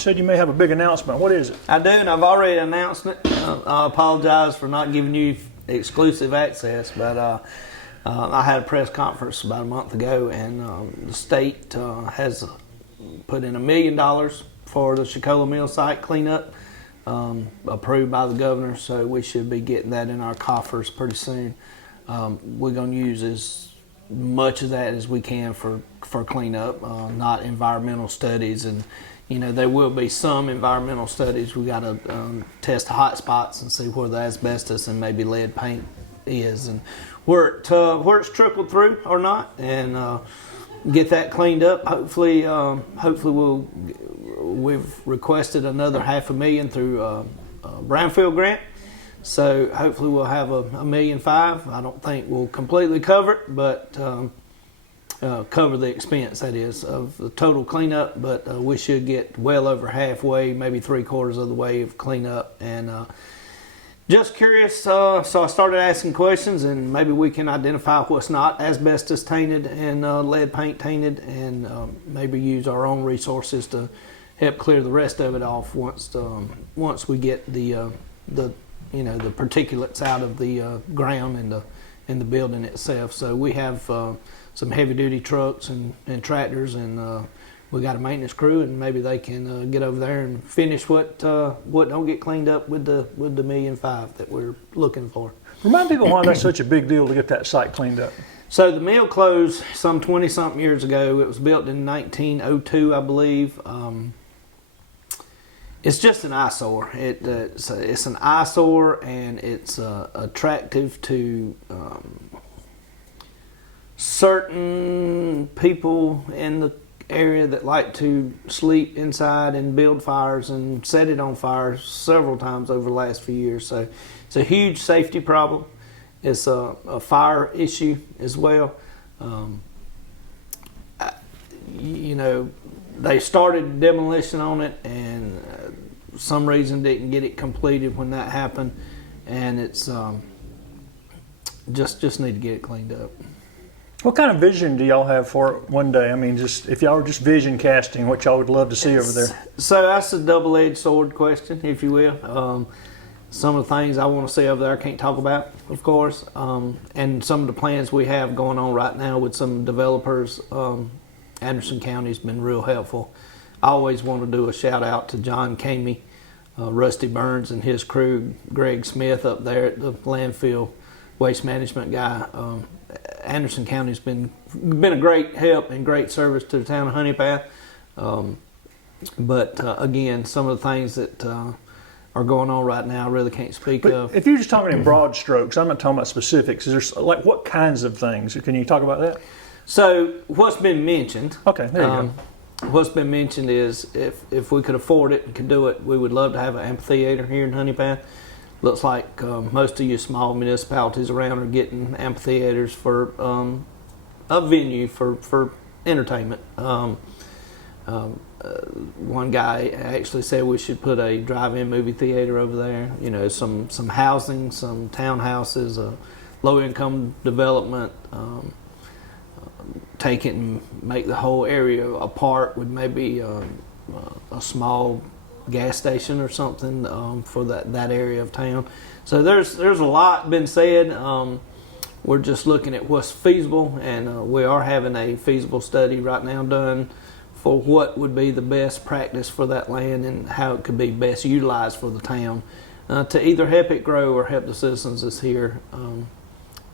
said you may have a big announcement. What is it? I do, and I've already announced it. I apologize for not giving you exclusive access, but I had a press conference about a month ago, and the state has put in $1 million for the Chicola Mill site cleanup, approved by the governor, so we should be getting that in our coffers pretty soon. We're going to use as much of that as we can for cleanup, not environmental studies, and there will be some environmental studies. We got to test hot spots and see where the asbestos and maybe lead paint is, and where it's trickled through or not, and get that cleaned up. Hopefully we've requested another $500,000 through a brownfield grant. So hopefully we'll have $1.5 million. I don't think we'll completely cover it, but cover the expense, that is, of the total cleanup. But we should get well over halfway, maybe 3/4 of the way of cleanup. And just curious, so I started asking questions, and maybe we can identify what's not asbestos tainted and lead paint tainted, and maybe use our own resources to help clear the rest of it off once we get the particulates out of the ground and the building itself. So we have some heavy duty trucks and tractors, and we got a maintenance crew, and maybe they can get over there and finish what don't get cleaned up with the $1.5 million that we're looking for. Remind people why that's such a big deal to get that site cleaned up. So the mill closed some 20-something years ago. It was built in 1902, I believe. It's just an eyesore. It's an eyesore, and it's attractive to certain people in the area that like to sleep inside and build fires and set it on fire several times over the last few years. So it's a huge safety problem. It's a fire issue as well. They started demolition on it, and some reason didn't get it completed when that happened, and it's just need to get it cleaned up. What kind of vision do y'all have for it one day? I mean, just if y'all were just vision casting, what y'all would love to see over there? So that's a double-edged sword question, if you will. Some of the things I want to see over there I can't talk about, of course, and some of the plans we have going on right now with some developers. Anderson County's been real helpful. I always want to do a shout out to John Kamey, Rusty Burns and his crew, Greg Smith up there at the landfill waste management guy. Anderson County's been a great help and great service to the town of Honea Path. But again, some of the things that are going on right now I really can't speak of. If you're just talking in broad strokes, I'm not talking about specifics. Is there what kinds of things? Can you talk about that? So what's been mentioned? Okay, there you go. What's been mentioned is if we could afford it and could do it, we would love to have an amphitheater here in Honea Path. Looks like most of you small municipalities around are getting amphitheaters for a venue for entertainment. One guy actually said we should put a drive-in movie theater over there. Some housing, some townhouses, low-income development. Take it and make the whole area a park with maybe a small gas station or something for that area of town. So there's a lot been said. We're just looking at what's feasible, and we are having a feasible study right now done for what would be the best practice for that land and how it could be best utilized for the town to either help it grow or help the citizens that's here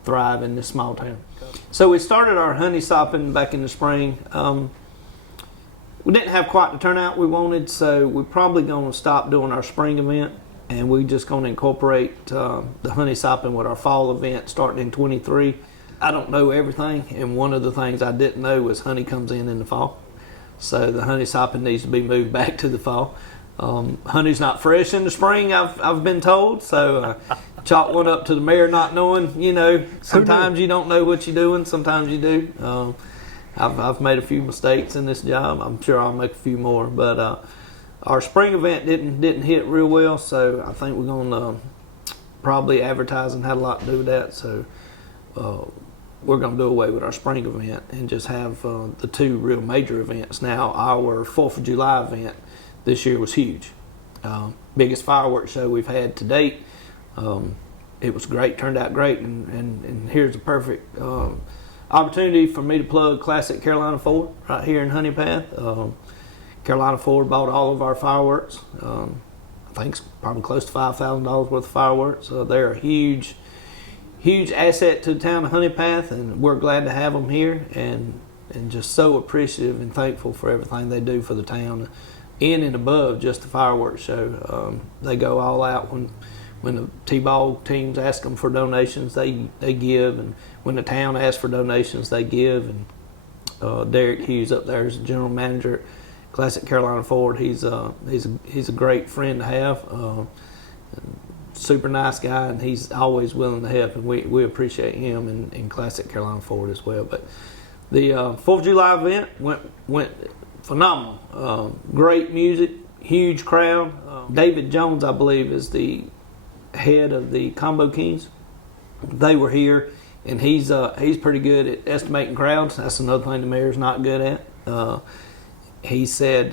thrive in this small town. So we started our honey sopping back in the spring. We didn't have quite the turnout we wanted, so we're probably going to stop doing our spring event, and we're just going to incorporate the honey sopping with our fall event starting in 23. I don't know everything, and one of the things I didn't know was honey comes in the fall. So the honey sopping needs to be moved back to the fall. Honey's not fresh in the spring, I've been told, so chalk one up to the mayor not knowing. Sometimes you don't know what you're doing, sometimes you do. I've made a few mistakes in this job. I'm sure I'll make a few more, but our spring event didn't hit real well, so I think we're going to probably advertising had a lot to do with that. So we're going to do away with our spring event and just have the two real major events now. Our 4th of July event this year was huge. Biggest fireworks show we've had to date. It was great, turned out great, and here's a perfect opportunity for me to plug Classic Carolina Ford right here in Honea Path. Carolina Ford bought all of our fireworks. I think it's probably close to $5,000 worth of fireworks. They're a huge asset to the town of Honea Path, and we're glad to have them here, and just so appreciative and thankful for everything they do for the town, in and above just the fireworks show. They go all out when the T-ball teams ask them for donations, they give, and when the town asks for donations, they give. And Derek Hughes up there is the general manager at Classic Carolina Ford. He's a great friend to have. Super nice guy, and he's always willing to help, and we appreciate him in Classic Carolina Ford as well. But the 4th of July event went phenomenal. Great music, huge crowd. David Jones, I believe, is the head of the Combo Kings. They were here, and he's pretty good at estimating crowds. That's another thing the mayor's not good at. He said,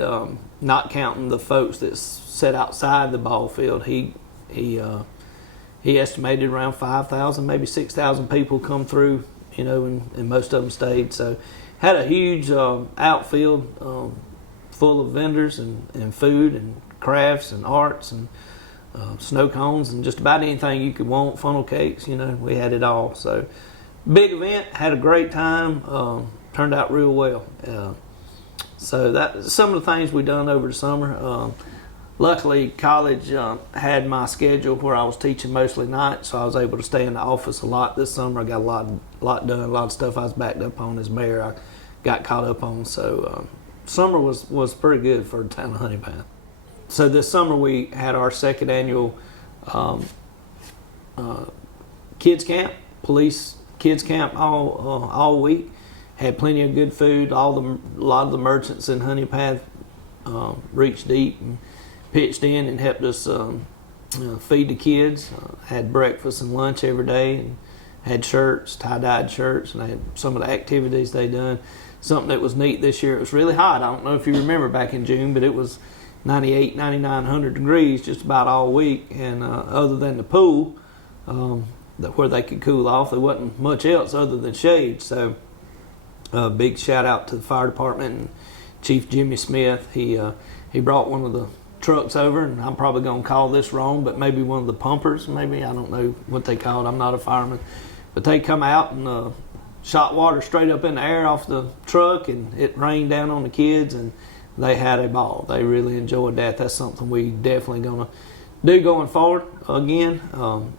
not counting the folks that sat outside the ball field, he estimated around 5,000, maybe 6,000 people come through, and most of them stayed. So had a huge outfield full of vendors and food and crafts and arts and snow cones and just about anything you could want, funnel cakes, we had it all. So big event, had a great time, turned out real well. So that's some of the things we done over the summer. Luckily, college had my schedule where I was teaching mostly nights, so I was able to stay in the office a lot this summer. I got a lot done, a lot of stuff I was backed up on as mayor. I got caught up on, so summer was pretty good for the town of Honea Path. So this summer we had our second annual kids camp, police kids camp all week. Had plenty of good food. A lot of the merchants in Honea Path reached deep and pitched in and helped us feed the kids. Had breakfast and lunch every day, and had shirts, tie-dyed shirts, and they had some of the activities they done. Something that was neat this year, it was really hot. I don't know if you remember back in June, but it was 98, 99, 100 degrees just about all week. And other than the pool, where they could cool off, there wasn't much else other than shade. So big shout out to the fire department and Chief Jimmy Smith. He brought one of the trucks over, and I'm probably going to call this wrong, but maybe one of the pumpers, maybe, I don't know what they call it. I'm not a fireman. But they come out and shot water straight up in the air off the truck, and it rained down on the kids, and they had a ball. They really enjoyed that. That's something we definitely going to do going forward again.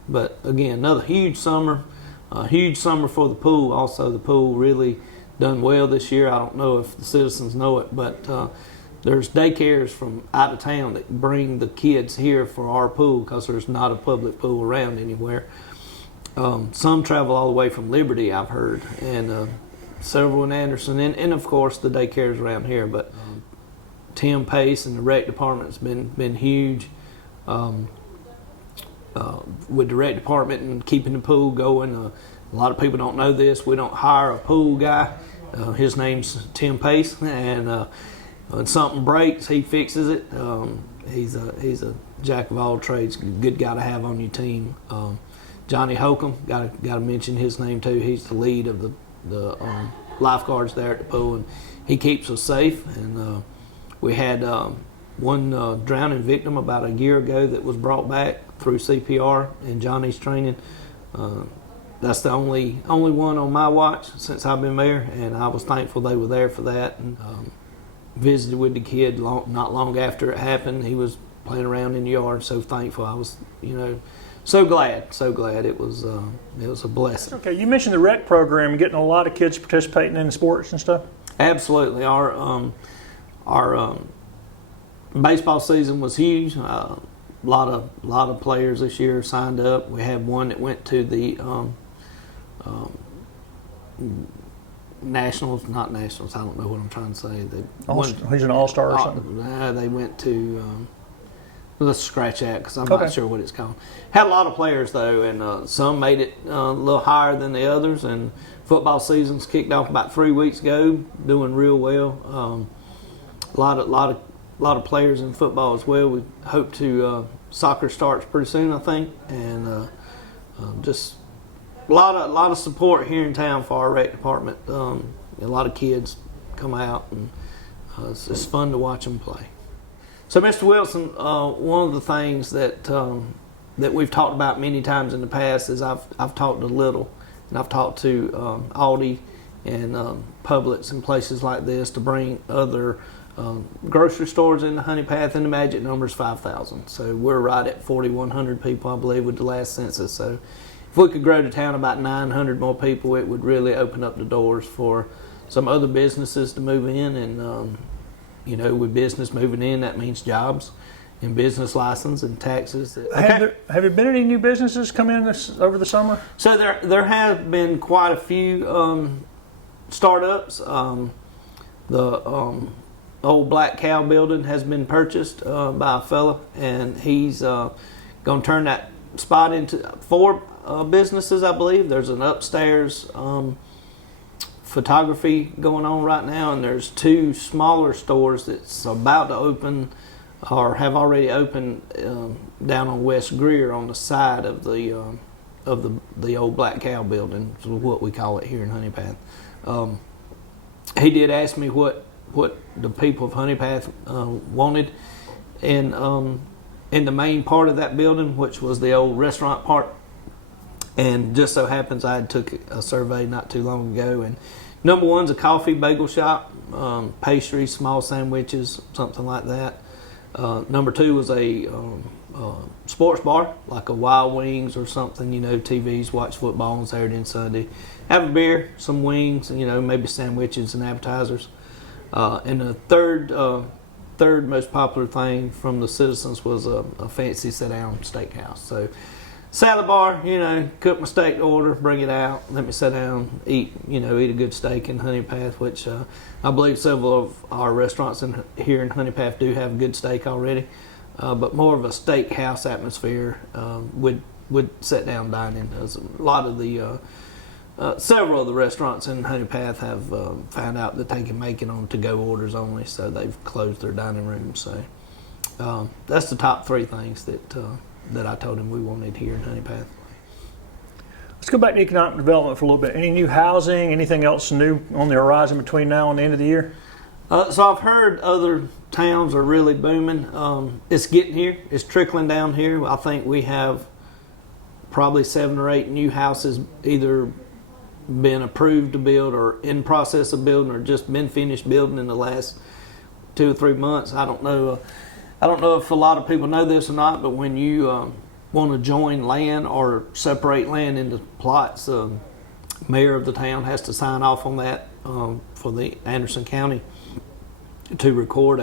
But again, another huge summer for the pool. Also, the pool really done well this year. I don't know if the citizens know it, but there's daycares from out of town that bring the kids here for our pool because there's not a public pool around anywhere. Some travel all the way from Liberty, I've heard, and several in Anderson, and of course the daycares around here. But Tim Pace and the rec department's been huge with the rec department and keeping the pool going. A lot of people don't know this. We don't hire a pool guy. His name's Tim Pace, and when something breaks, he fixes it. He's a jack of all trades, good guy to have on your team. Johnny Holcomb, got to mention his name too. He's the lead of the lifeguards there at the pool, and he keeps us safe. And we had one drowning victim about a year ago that was brought back through CPR and Johnny's training. That's the only one on my watch since I've been mayor, and I was thankful they were there for that. And visited with the kid not long after it happened. He was playing around in the yard. So thankful. I was, so glad. It was a blessing. Okay, you mentioned the rec program, getting a lot of kids participating in sports and stuff. Absolutely. Our baseball season was huge. A lot of players this year signed up. We had one that went to the Nationals, not Nationals. I don't know what I'm trying to say. He's an all-star or something. They went to. Let's scratch that because I'm not sure what it's called. Had a lot of players though, and some made it a little higher than the others. And football season's kicked off about 3 weeks ago, doing real well. A lot of lot of players in football as well. We hope to soccer starts pretty soon, I think, and just a lot of support here in town for our rec department. A lot of kids come out, and it's fun to watch them play. So, Mr. Wilson, one of the things that we've talked about many times in the past is I've talked to Little, and I've talked to Aldi and Publix and places like this to bring other grocery stores into Honea Path, and the magic number is 5,000. So we're right at 4,100 people, I believe, with the last census. So if we could grow the town about 900 more people, it would really open up the doors for some other businesses to move in. And with business moving in, that means jobs and business license and taxes. Have there been any new businesses come in over the summer? So there have been quite a few startups. The old Black Cow building has been purchased by a fella, and he's going to turn that spot into 4 businesses, I believe. There's an upstairs photography going on right now, and there's 2 smaller stores that's about to open or have already opened down on West Greer on the side of the old Black Cow building, is what we call it here in Honea Path. He did ask me what the people of Honea Path wanted, and in the main part of that building, which was the old restaurant part. And just so happens I took a survey not too long ago, and number 1's a coffee bagel shop, pastries, small sandwiches, something like that. Number 2 was a sports bar, like a Wild Wings or something. TVs, watch football on Saturday and Sunday. Have a beer, some wings, maybe sandwiches and appetizers. And the third most popular thing from the citizens was a fancy sit-down steakhouse. So salad bar, cook my steak to order, bring it out, let me sit down, eat a good steak in Honea Path, which I believe several of our restaurants here in Honea Path do have good steak already, but more of a steakhouse atmosphere with sit-down dining. A lot of the several of the restaurants in Honea Path have found out that they can make it on to-go orders only, so they've closed their dining rooms. So that's the top 3 things that I told him we wanted here in Honea Path. Let's go back to economic development for a little bit. Any new housing, anything else new on the horizon between now and the end of the year? So I've heard other towns are really booming. It's getting here. It's trickling down here. I think we have probably 7 or 8 new houses either been approved to build or in process of building or just been finished building in the last 2 or 3 months. I don't know if a lot of people know this or not, but when you want to join land or separate land into plots, mayor of the town has to sign off on that for the Anderson County to record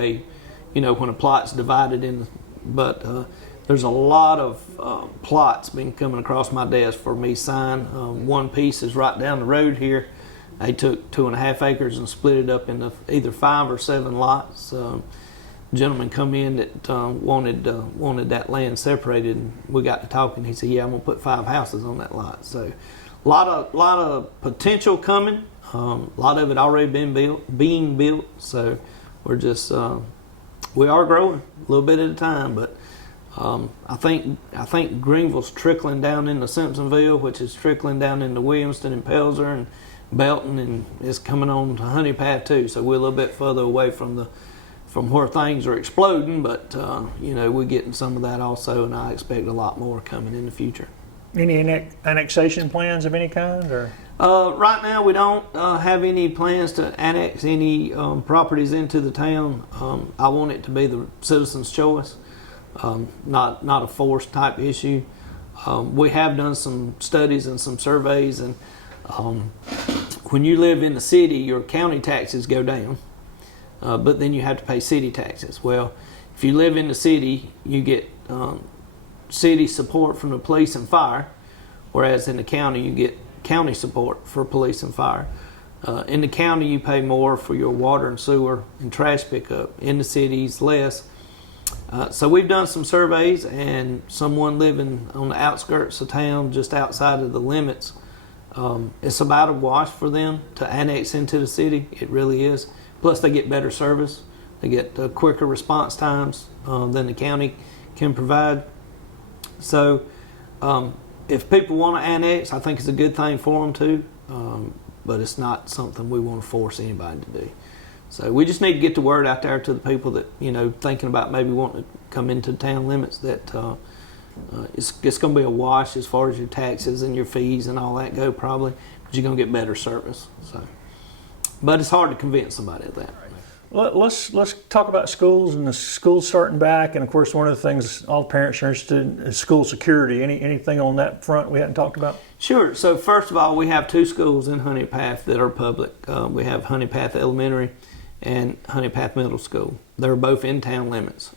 when a plot's divided in. But there's a lot of plots been coming across my desk for me sign. One piece is right down the road here. They took 2.5 acres and split it up into either 5 or 7 lots. Gentleman come in that wanted that land separated, and we got to talking. He said, "Yeah, I'm gonna put 5 houses on that lot." So, a lot of potential coming. A lot of it already being built. So, we're just we are growing a little bit at a time. But I think Greenville's trickling down into Simpsonville, which is trickling down into Williamston and Pelzer and Belton, and it's coming on to Honea Path too. So we're a little bit further away from where things are exploding, but we're getting some of that also, and I expect a lot more coming in the future. Any annexation plans of any kind, or? Right now, we don't have any plans to annex any properties into the town. I want it to be the citizens' choice, not a forced type issue. We have done some studies and some surveys, and when you live in the city, your county taxes go down. But then you have to pay city taxes. Well, if you live in the city, you get city support from the police and fire, whereas in the county, you get county support for police and fire. In the county, you pay more for your water and sewer and trash pickup. In the cities, less. So we've done some surveys, and someone living on the outskirts of town, just outside of the limits, it's about a wash for them to annex into the city. It really is. Plus, they get better service. They get quicker response times than the county can provide. So if people want to annex, I think it's a good thing for them too, but it's not something we want to force anybody to do. So we just need to get the word out there to the people that, thinking about maybe wanting to come into town limits, that it's going to be a wash as far as your taxes and your fees and all that go probably, but you're going to get better service. So, but it's hard to convince somebody of that. Let's talk about schools and the schools starting back. And of course, one of the things all parents are interested in is school security. Anything on that front we hadn't talked about? Sure. So first of all, we have 2 schools in Honea Path that are public. We have Honea Path Elementary and Honea Path Middle School. They're both in town limits.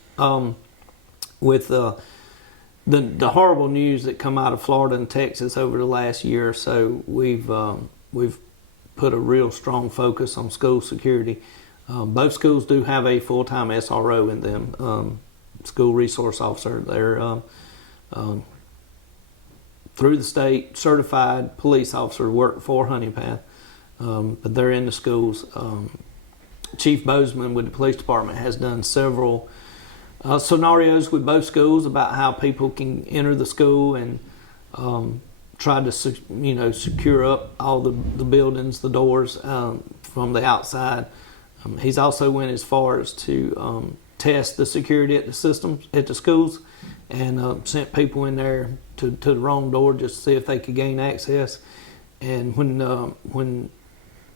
With the horrible news that come out of Florida and Texas over the last year or so, we've put a real strong focus on school security. Both schools do have a full-time SRO in them, school resource officer. They're through the state certified police officer, work for Honea Path, but they're in the schools. Chief Bozeman with the police department has done several scenarios with both schools about how people can enter the school and try to secure up all the buildings, the doors from the outside. He's also went as far as to test the security at the systems at the schools, and sent people in there to the wrong door just to see if they could gain access. And when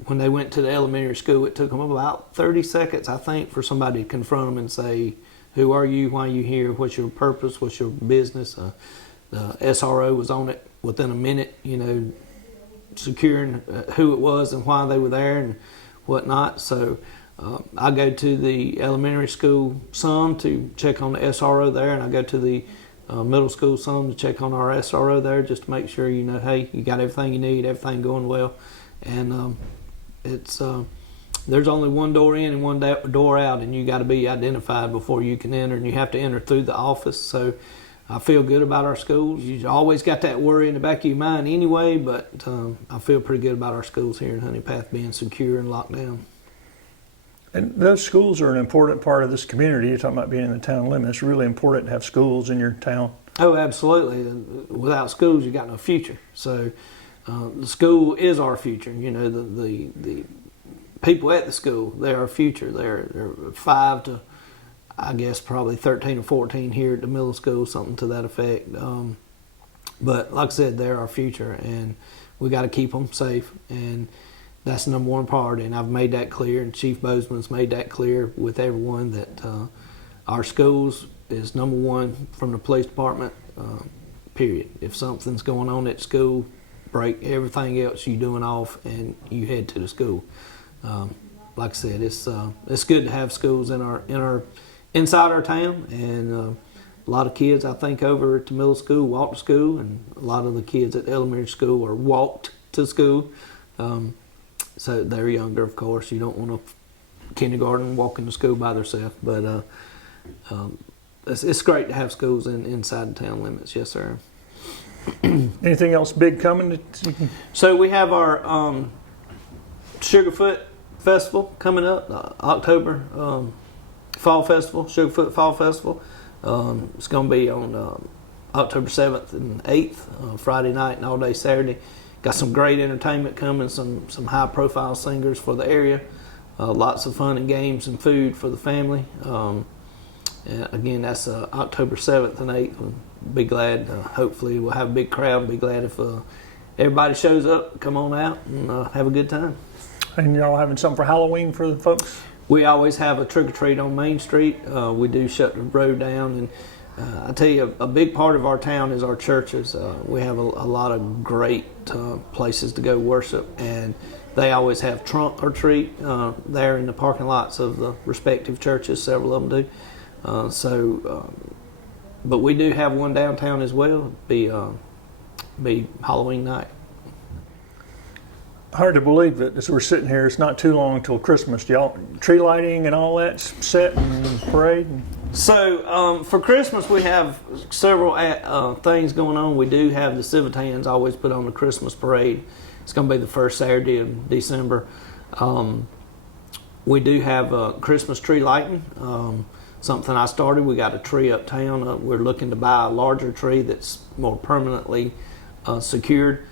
they went to the elementary school, it took them about 30 seconds, I think, for somebody to confront them and say, "Who are you? Why are you here? What's your purpose? What's your business?" The SRO was on it within a minute, securing who it was and why they were there and whatnot. So I go to the elementary school some to check on the SRO there, and I go to the middle school some to check on our SRO there, just to make sure hey, you got everything you need, everything going well. And it's there's only one door in and one door out, and you got to be identified before you can enter, and you have to enter through the office. So I feel good about our schools. You always got that worry in the back of your mind anyway, but I feel pretty good about our schools here in Honea Path being secure and locked down. And those schools are an important part of this community. You're talking about being in the town limit. It's really important to have schools in your town. Oh, absolutely. Without schools, you got no future. So the school is our future. The people at the school, they're our future. They're 5 to, I guess, probably 13 or 14 here at the middle school, something to that effect. But like I said, they're our future, and we got to keep them safe. And that's the number one priority, and I've made that clear, and Chief Bozeman's made that clear with everyone, that our schools is number one from the police department, period. If something's going on at school, break everything else you doing off and you head to the school. Like I said, it's good to have schools in our inside our town, and a lot of kids, I think, over at the middle school walk to school, and a lot of the kids at the elementary school are walked to school. So they're younger, of course. You don't want a kindergarten walking to school by themselves. But it's great to have schools inside the town limits. Yes, sir. Anything else big coming? So we have our Sugarfoot Festival coming up, October Fall Festival, Sugarfoot Fall Festival. It's going to be on October 7th and 8th, Friday night and all day Saturday. Got some great entertainment coming, some high-profile singers for the area, lots of fun and games and food for the family. And again, that's October 7th and 8th. We'll be glad. Hopefully, we'll have a big crowd. Be glad if everybody shows up. Come on out and have a good time. And y'all having something for Halloween for the folks? We always have a trick-or-treat on Main Street. We do shut the road down, and I tell you, a big part of our town is our churches. We have a lot of great places to go worship, and they always have trunk or treat there in the parking lots of the respective churches. Several of them do. But we do have one downtown as well. Be Halloween night. Hard to believe that as we're sitting here, it's not too long until Christmas. Do y'all tree lighting and all that set and parade? So for Christmas, we have several things going on. We do have the Civitans always put on the Christmas parade. It's going to be the first Saturday of December. We do have Christmas tree lighting. Something I started. We got a tree uptown. We're looking to buy a larger tree that's more permanently secured.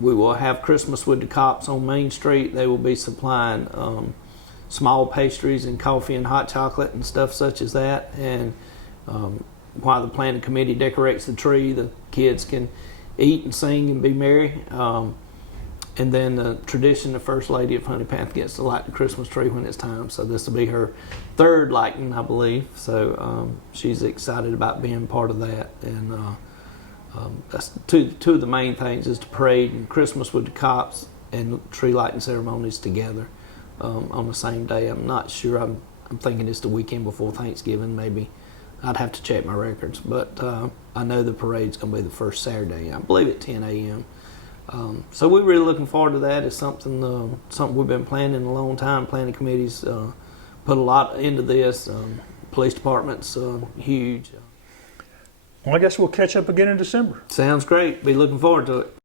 We will have Christmas with the cops on Main Street. They will be supplying small pastries and coffee and hot chocolate and stuff such as that. And while the planning committee decorates the tree, the kids can eat and sing and be merry. And then the tradition, the First Lady of Honea Path gets to light the Christmas tree when it's time. So this will be her third lighting, I believe. So she's excited about being part of that. And that's two of the main things is the parade and Christmas with the cops and tree lighting ceremonies together on the same day. I'm not sure. I'm thinking it's the weekend before Thanksgiving. Maybe I'd have to check my records. But I know the parade's going to be the first Saturday. I believe at 10 a.m. So we're really looking forward to that. It's something we've been planning a long time. Planning committees put a lot into this. Police department's huge. Well, I guess we'll catch up again in December. Sounds great. Be looking forward to it.